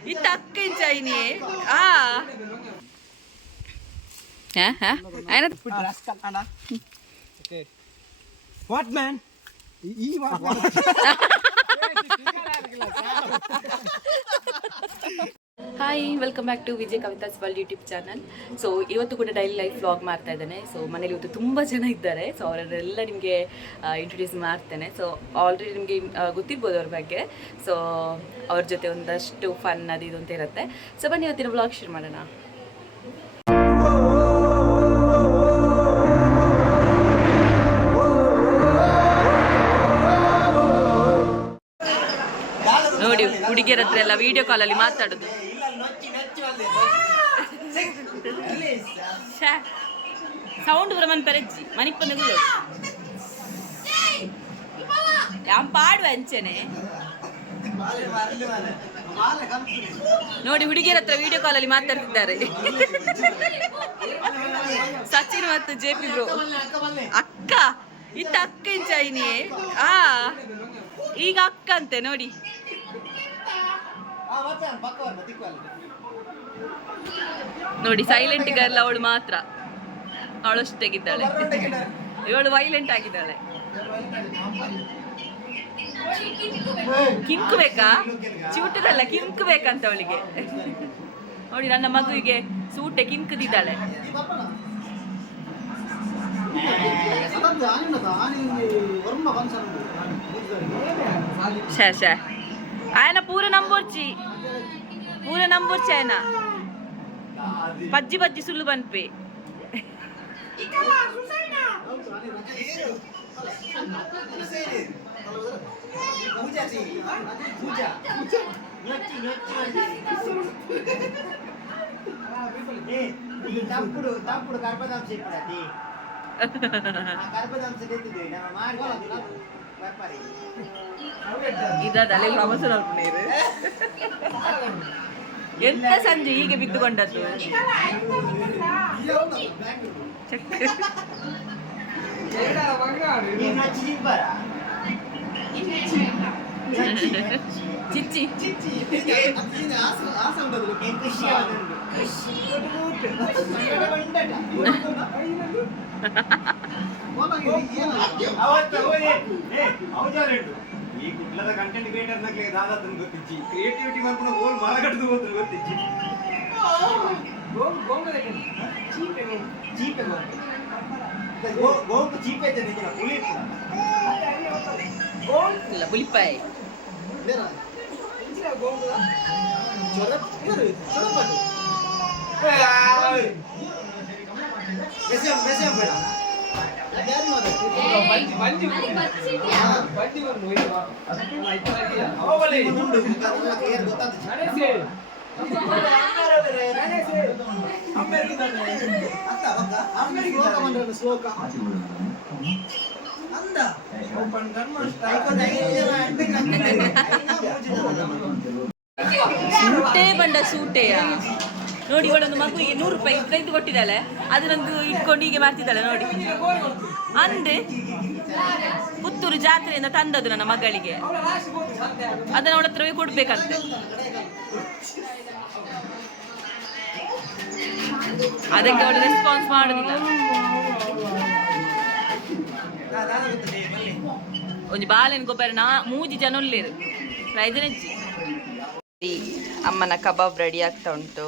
Itu akan Chinese. Aina. Okay. What man? Hi welcome back to Vijay Kavitha's world YouTube channel. So ಇವತ್ತು ಕೂಡ daily life vlog ಮಾಡ್ತಾ ಇದ್ದೇನೆ. So ಮನೇಲಿ ಇವತ್ತು ತುಂಬ ಜನ ಇದ್ದಾರೆ. ಸೊ ಅವರೆಲ್ಲ ನಿಮಗೆ ಇಂಟ್ರೊಡ್ಯೂಸ್ ಮಾಡ್ತೇನೆ. ಸೊ ಆಲ್ರೆಡಿ ನಿಮಗೆ ಗೊತ್ತಿರ್ಬೋದು ಅವ್ರ ಬಗ್ಗೆ. ಸೊ ಅವ್ರ ಜೊತೆ ಒಂದಷ್ಟು ಫನ್ ಅದು ಇದು ಅಂತ ಇರುತ್ತೆ. ಸೊ ಬನ್ನಿ ಇವತ್ತಿನ ವ್ಲಾಗ್ ಶುರು ಮಾಡೋಣ. ನೋಡಿ ಹುಡುಗಿಯರ ಹತ್ರ ಎಲ್ಲ ವಿಡಿಯೋ ಕಾಲಲ್ಲಿ ಮಾತಾಡೋದು. ಸೌಂಡ್ ಬ್ರಹ್ಮನ್ ಪೆರಜ್ಜಿ ಮನಿಕ್ ಬಂದ ಯಾಮ್ ಪಾಡುವ ಅಂಚೆನೆ. ನೋಡಿ ಹುಡುಗಿಯರ ಹತ್ರ ವಿಡಿಯೋ ಕಾಲಲ್ಲಿ ಮಾತಾಡ್ತಿದ್ದಾರೆ ಸಚಿನ್ ಮತ್ತು JP ಬ್ರೋ. ಅಕ್ಕ ಇತ್ತ ಅಕ್ಕ ಚೈನಿ. ಈಗ ಅಕ್ಕ ಅಂತೆ ನೋಡಿ. ನೋಡಿ ಸೈಲೆಂಟ್ ಗರ್ಲ್ ಅವಳು ಮಾತ್ರ. ಅವಳು ಅಷ್ಟಾಗಿದ್ದಾಳೆ. ಇವಳು ವೈಲೆಂಟ್ ಆಗಿದ್ದಾಳೆ. ಕಿಂಕು ಬೇಕಾ? ಚೂಟದಲ್ಲ ಕಿಂಕು ಬೇಕಂತ ಅವಳಿಗೆ. ನೋಡಿ ನನ್ನ ಮಗುವಿಗೆ ಸೂಟೆ ಕಿಂಕದಿದ್ದಾಳೆ. ಶಾ ఆయన పూర నంబర్చి ఆయన పజ్జి పజ్జి సుల్లు పనిపి తప్పుడు గర్భధాంశ చెప్పి గర్భధాంశ ಇದಲ್ಲ ಪ್ರಮೋಷನ್ ಅನ್ಕೊಂಡಿರು. ಎಂತ ಸಂಜೆ ಹೀಗೆ ಬಿದ್ದುಕೊಂಡದ್ದು. ಚಿಚ್ಚಿ ಈ ಕುಟ್ಲದ ಕಂಟೆಂಟ್ ಕ್ರಿಯೇಟರ್ ನಕ್ಕೆ ದಾದಾತನ ಗೊತ್ತಿಚ್ಚಿ ಕ್ರಿಯೇಟಿವಿಟಿ ಮಾಡ್ಕೊಂಡು ಗೋಲ್ ಮಾಲಗಟ್ಟದು ಹೋದ್ರು ಗೊತ್ತಿಚ್ಚಿ ಗೋಂಕು ಚೀಪೆ ಜನಿಗೆ ಪುಲಿ ಇಲ್ಲ ಪುಲಿಪಾಯಿ ಬೇಡ ಸೂಟೇ ಬಂಡ ಸೂಟೆಯ. ನೋಡಿ ಇವಳೊಂದು ಮಗುವಿಗೆ 100 ರೂಪಾಯಿ ಇದ್ದು ಕೊಟ್ಟಿದ್ದಾಳೆ. ಅದನ್ನೊಂದು ಇಟ್ಕೊಂಡು ಹೀಗೆ ಮಾಡ್ತಿದ್ದಾಳೆ ನೋಡಿ. ಅಂದೆ ಪುತ್ತೂರು ಜಾತ್ರೆಯಿಂದ ತಂದದ್ದು ನನ್ನ ಮಗಳಿಗೆ. ಅದನ್ನ ಅವಳ ಹತ್ರವೇ ಕೊಡ್ಬೇಕಂತೆ. ಅದಕ್ಕೆ ಅವಳು ರೆಸ್ಪಾನ್ಸ್ ಮಾಡುದಿಲ್ಲ. ಒಂದು ಬಾಳೆನ್ ಗೊಬ್ಬರ ಮೂಜಿ ಜನ ಒಳ್ಳೇರು ಪ್ರೈಜನಜ್ಜಿ. ಅಮ್ಮನ ಕಬಾಬ್ ರೆಡಿ ಆಗ್ತಾ ಉಂಟು.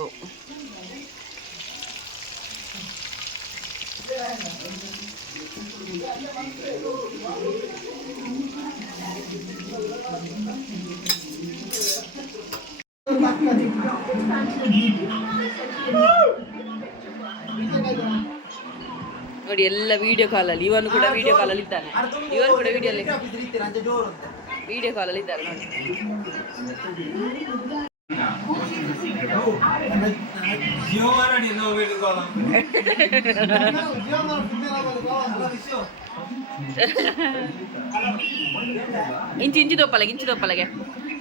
ನೋಡಿ ಎಲ್ಲ ವಿಡಿಯೋ ಕಾಲಲ್ಲಿ. ಇವನು ಕೂಡ ವಿಡಿಯೋ ಕಾಲಲ್ಲಿ ಇದ್ದಾನೆ. ಇವನು ಕೂಡ ವಿಡಿಯೋ ಕಾಲಲ್ಲಿ ಇದ್ದಾರೆ ನೋಡಿ. ఇంచి దొప్పలగే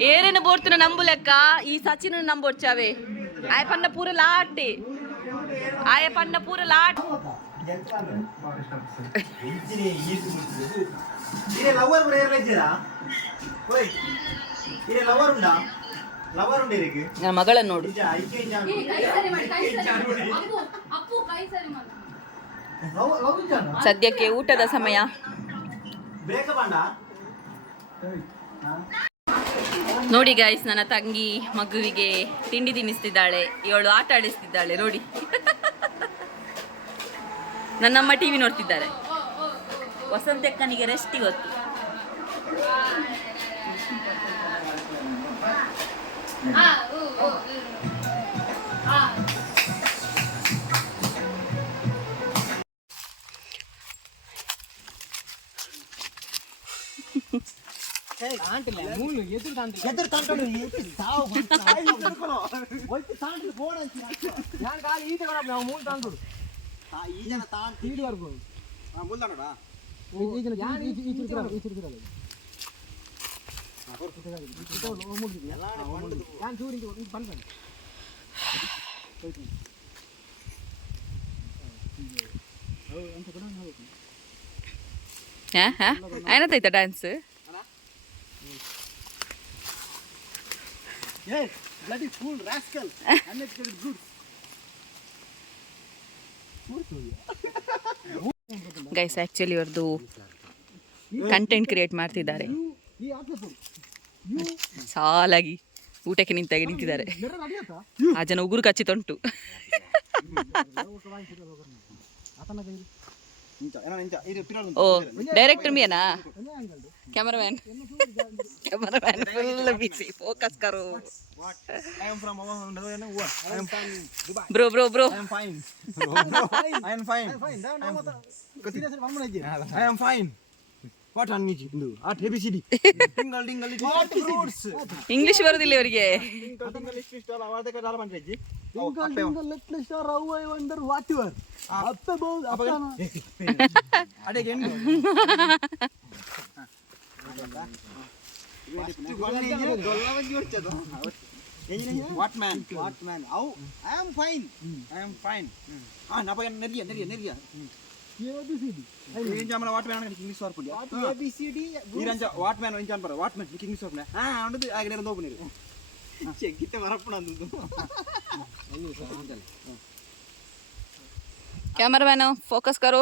ఏరైనా పోతున్న నంబు లెక్క ఈ సచిన్ నంబు వచ్చావే. ఆయ పన్న పూర లాట్ ಲವರ್ ಲವರ್ ಉಂಡಾ ಲವರ್ ಉಂಡೆ ಇರಿಗೆ ನನ್ನ ಮಗಳನ್ನು ನೋಡು. ನಿಜ ಐಕೆ ಇಂಜ ಸದ್ಯಕ್ಕೆ ಊಟದ ಸಮಯ. ಬ್ರೇಕ್ ಬಂಡ ನೋಡಿ ಗೈಸ್, ನನ್ನ ತಂಗಿ ಮಗುವಿಗೆ ತಿಂಡಿ ತಿನ್ನಿಸ್ತಿದ್ದಾಳೆ, ಇವಳು ಆಟ ಆಡಿಸ್ತಿದ್ದಾಳೆ ನೋಡಿ. ನನ್ನಮ್ಮ ಟಿವಿ ನೋಡ್ತಿದ್ದಾರೆ. ವಸಂತಕ್ಕನಿಗೆ ರೆಸ್ಟ್ ಇವತ್ತು. ಎದುರು ತಾಂಟೋಡು ಸಾವು ಒಯ್ತು ತಾಂಟು ಬೋರ್ಡ್ ಅಂತ ನಾನು ಕಾಲು ಈತ ಕೊಡ ನಾವು ಮೂಲ ತಾಂಟೋಡು ಈ ಜನ ತಾಂಟು ತೀಡಿ ಬರ್ಬೋದು ಮೂಲ ತಾಂಟೋಡ ಈ ಜನ ಯಾರು ಈ ಚಿರ್ಕಿರಲ್ಲ ನಾನು ಚೂರಿಗೆ ಬಂದ ಏನತ್ತಾಯ್ತ dance? Yes, bloody fool, rascal, uneducated brute. Guys actually ಇವ್ರದ್ದು ಕಂಟೆಂಟ್ ಕ್ರಿಯೇಟ್ ಮಾಡ್ತಿದ್ದಾರೆ. ಸಾಲಾಗಿ ಊಟಕ್ಕೆ ನಿಂತಿದ್ದಾರೆ. ಆ ಜನ ಉಗುರು ಕಚ್ಚಿತುಂಟು. ಓ ಡೈರೆಕ್ಟರ್ ಮಿಯನಾ? Cameraman full busy. ಫೋಕಸ್ ಕರೋ I am from I am fine. Dubai. Bro I am fine. I am fine. I am fine. What on me? At ABCD. Tingle dingle what fruits? English ಬರೋದಿಲ್ಲ ಇವರಿಗೆ. Tingle list all award ka dala panchaji. Tingle list or how I wonder what you are. Appe both apana. Ade gen. What man? How? I am fine. Na pa neriya. ABCD. Inja mana what man English war punya. ABCD. Iranja what man inja para what man English war punya. Andu agane ndo puniru. Checkite marapuna andu. Cameraman focus ಕರೋ.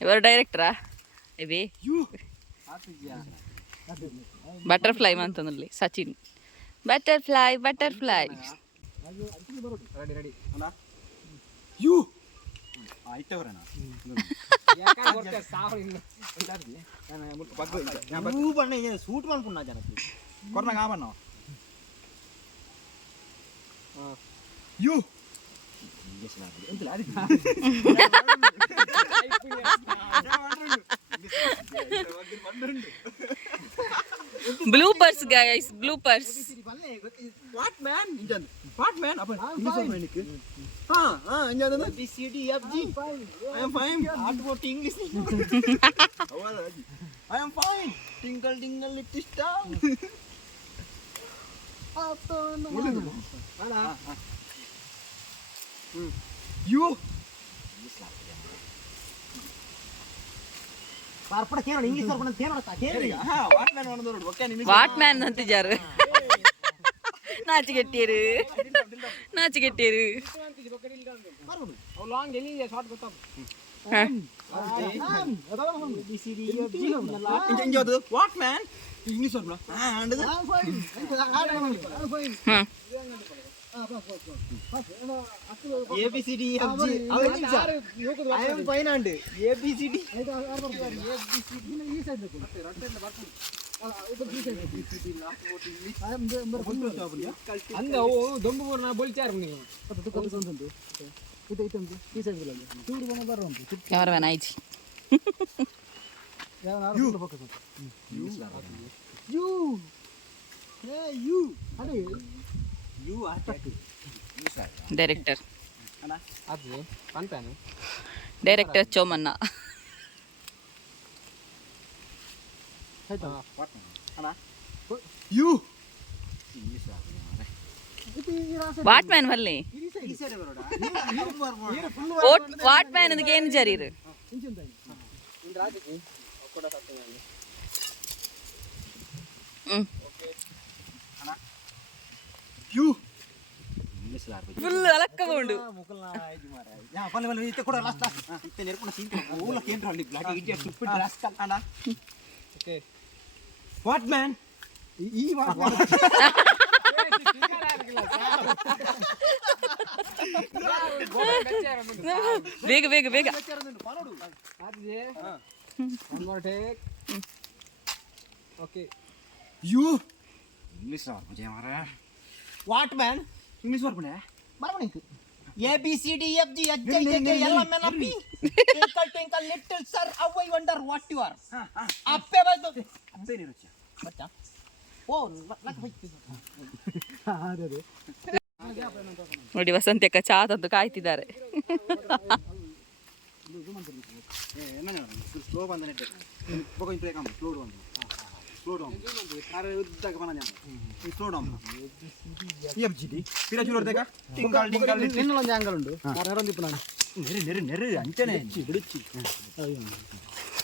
ಇವರು ಡೈರೆಕ್ಟ್ರಾ? ಎಬಿ butterfly ಅಂತಂದ್ರಲ್ಲಿ Sachin. Butterfly Ready. Anda. You. ಇಟ್ಟವರಣ suit ಮಾಡ್ಕೊಂಡ ಜನ ಕೊರ್ನಾಗ ಆಬಣ್ಣ ಯು bloopers guys, bloopers. What man ಇಂಜನ್ ವಾಟ್ ಮ್ಯಾನ್ ಅಪ್ಪ ಇಂಗ್ಲಿಷ್ ಮೇನಿಕ್ ಇಂಜನ್ ABCD FG I am fine ಆಟ್ ಬೋಟ್ English I am fine twinkle twinkle little star ಯು ಪಾರ್ಪಡ ಕೇಳೋಣ ಇಂಗ್ಲಿಷ್ ಬರ್ಕೊಂಡು ಕೇಳೋಣ ವಾಟ್ ಮ್ಯಾನ್ ಒಂದು ನೋಡು ಓಕೆ ನಿಮಗೆ ವಾಟ್ ಮ್ಯಾನ್ ಅಂತಿದ್ದಾರೆ. ನಾಚಿಗೆಟ್ಟಿರು ಲಾಂಗ್ ಎಲ್ಲಿ ಶಾರ್ಟ್ ಗೊತ್ತಾಗ ವಾಟ್ ಮ್ಯಾನ್ ಇಂಗ್ಲಿಷ್ ಬರ್ಬಿಡ ABCD FG I am fine and ABCD ಅಂದ ದೊಂಬು ಬೋರ್ನ ಬೋಲ್ಚಾರ ನೀವು ಕ್ಯಾಮರಾಮ್ಯಾನ್ ಐಜಿ. ಡೈರೆಕ್ಟರ್ ಚೋಮಣ್ಣ. ವಾಟ್ ಮ್ಯಾನ್ ಮಲ್ಲಿ ವಾಟ್ ಮ್ಯಾನ್ ಅದಕ್ಕೆ ಏನು ಜರೀರು ಯು ಫುಲ್ ಅಲಕ್ಕ ಉಂಡು ಮುಕಲ್ನ ಇದು ಮಾರ ಯಾ ಪಲ್ಲೆ ಪಲ್ಲೆ ಇತ್ತೆ ಕೂಡ ಲಾಸ್ಟ್ ಲಾಸ್ಟ್ ಇತ್ತೆ ನೆರ್ಕೊಂಡು ಸೀನ್ ಓಲ ಕೇಂದ್ರ ಅಲ್ಲಿ ಬ್ಲಾಕ್ ಇಡಿಯಟ್ ಸ್ಟುಪಿಡ್ ರಾಸ್ಕಲ್ ಅಣ್ಣ ಓಕೆ ವಾಟ್ ಮ್ಯಾನ್ ಈ ಬೇಗ ಬೇಗ ಬೇಗ ಓಕೆ ಯು ಇಂಗ್ಲಿಷ್ ಮಜೆ ಮಾರ ವಾಟ್ ಮ್ಯಾನ್ ಇಂಗ್ಲಿಷ್ ಬರ್ಬಣೆ ಬರ್ಬಣೆ A B C D F G H I J K L M N P twinkle twinkle little sir how I wonder what you are ಅಪ್ಪೆ ಬಂದು ಅಪ್ಪೆ ನೀರು ಬಚ್ಚ ಓ ಲಕ್ ಹೋಯ್ತು ಅದೇ ನೋಡಿ ವಸಂತಕ್ಕ ಚಾ ತಂದು ಕಾಯ್ತಿದ್ದಾರೆ. ಸ್ಲೋ ಬಂದ ನೆಟ್ ಪೋಕೋइन play come slow down slow down ಅರೆ ಉದ್ದಕ ಬನ slow down F G D ಪಿರ ಚೂರು ಹೊರದೇಕ ಟಿಂಕಲ್ ಟಿಂಕಲ್ ಇನ್ನೊಂದು ಆಂಗಲ್ ಉಂಟು ಯಾರೊಂದು ಇಪ್ಪು ನಾನು ನೆರೆ ನೆರೆ ನೆರೆ ಅಂಚನೆ ಬಿಡುಚ್ಚಿ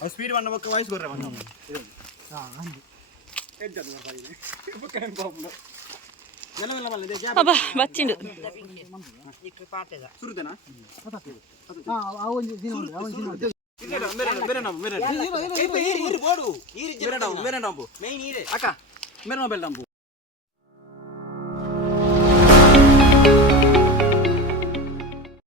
ಆ ಸ್ಪೀಡ್ ವನ್ನ ಬಕ್ಕ ವಾಯ್ಸ್ ಗೊರ್ರೆ ವನ್ನ ಹಾ ಅಂದು ಎಜ್ಜದು ಮಾತಾಡಿದೆ ಬಕ್ಕ ಬಾಬು ನೆಲ ನೆಲ ಬಲ್ಲ ದೇ ಅಬ್ಬಾ ಬಚ್ಚಿಂಡು ಇಕ್ಕೆ ಪಾಟೆದ ಸುರುದನಾ ಹಾ ಆ ಒಂದು ದಿನ ಉಂಟು ಆ ಒಂದು ದಿನ ಉಂಟು मेरे नाम मेरे बोर्ड मेरे नाम मेन हीरे अक्का मेरे मोबाइल नाम